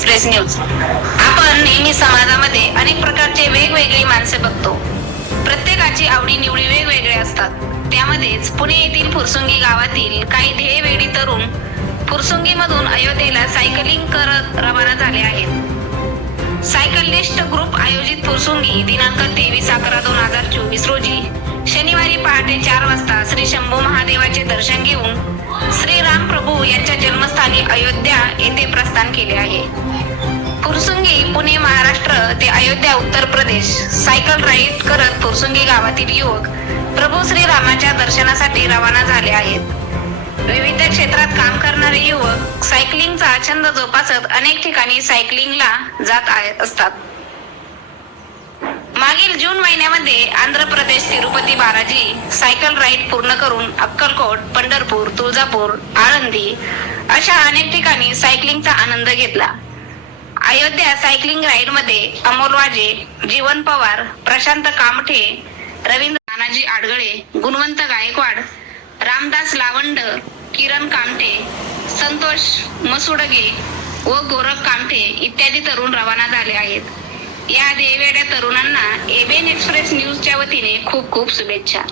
Express news आपण नेहमी समाजामध्ये अनेक प्रकारचे वेगवेगळी माणसे बघतो. प्रत्येकाची आवडी निवडी वेगवेगळे असतात. त्यामध्येच पुणे येथील फुरसुंगी गावातील काही ध्येयवेळी तरुण फुरसुंगीमधून अयोध्येला सायकलिंग करत रवाना झाले आहेत. सायकलिस्ट ग्रुप आयोजित फुरसुंगी दिनांक तेवीस अकरा दोन हजार चोवीस रोजी शनिवारी पहाटे चार वाजता श्री शंभू महादेवाचे दर्शन घेऊन श्री राम प्रभू यांच्या जन्मस्थानी अयोध्या येथे प्रस्थान केले आहे. फुरसुंगी पुणे महाराष्ट्र ते अयोध्या उत्तर प्रदेश सायकल राईड करत फुरसुंगी गावातील युवक प्रभू श्री रामाच्या दर्शनासाठी रवाना झाले आहेत. विविध क्षेत्रात काम करणारे युवक सायकलिंगचा छंद जोपासत अनेक ठिकाणी सायकलिंगला जात आहे- असतात. मागील जून महिन्यामध्ये आंध्र प्रदेश तिरुपती बालाजी सायकल राईड पूर्ण करून अक्कलकोट पंढरपूर तुळजापूर आळंदी अशा अनेक ठिकाणी सायकलिंगचा आनंद घेतला. अयोध्या सायकलिंग राईडमध्ये अमोल वाजे जीवन पवार प्रशांत कामठे रवींद्र नानाजी आडगळे गुणवंत गायकवाड रामदास लावंड किरण कामठे संतोष मसुडगे व गोरख कामठे इत्यादी तरुण रवाना झाले आहेत. या देवेड्या तरुणांना एबेन एक्सप्रेस न्यूजच्या वतीने खूप खूप शुभेच्छा.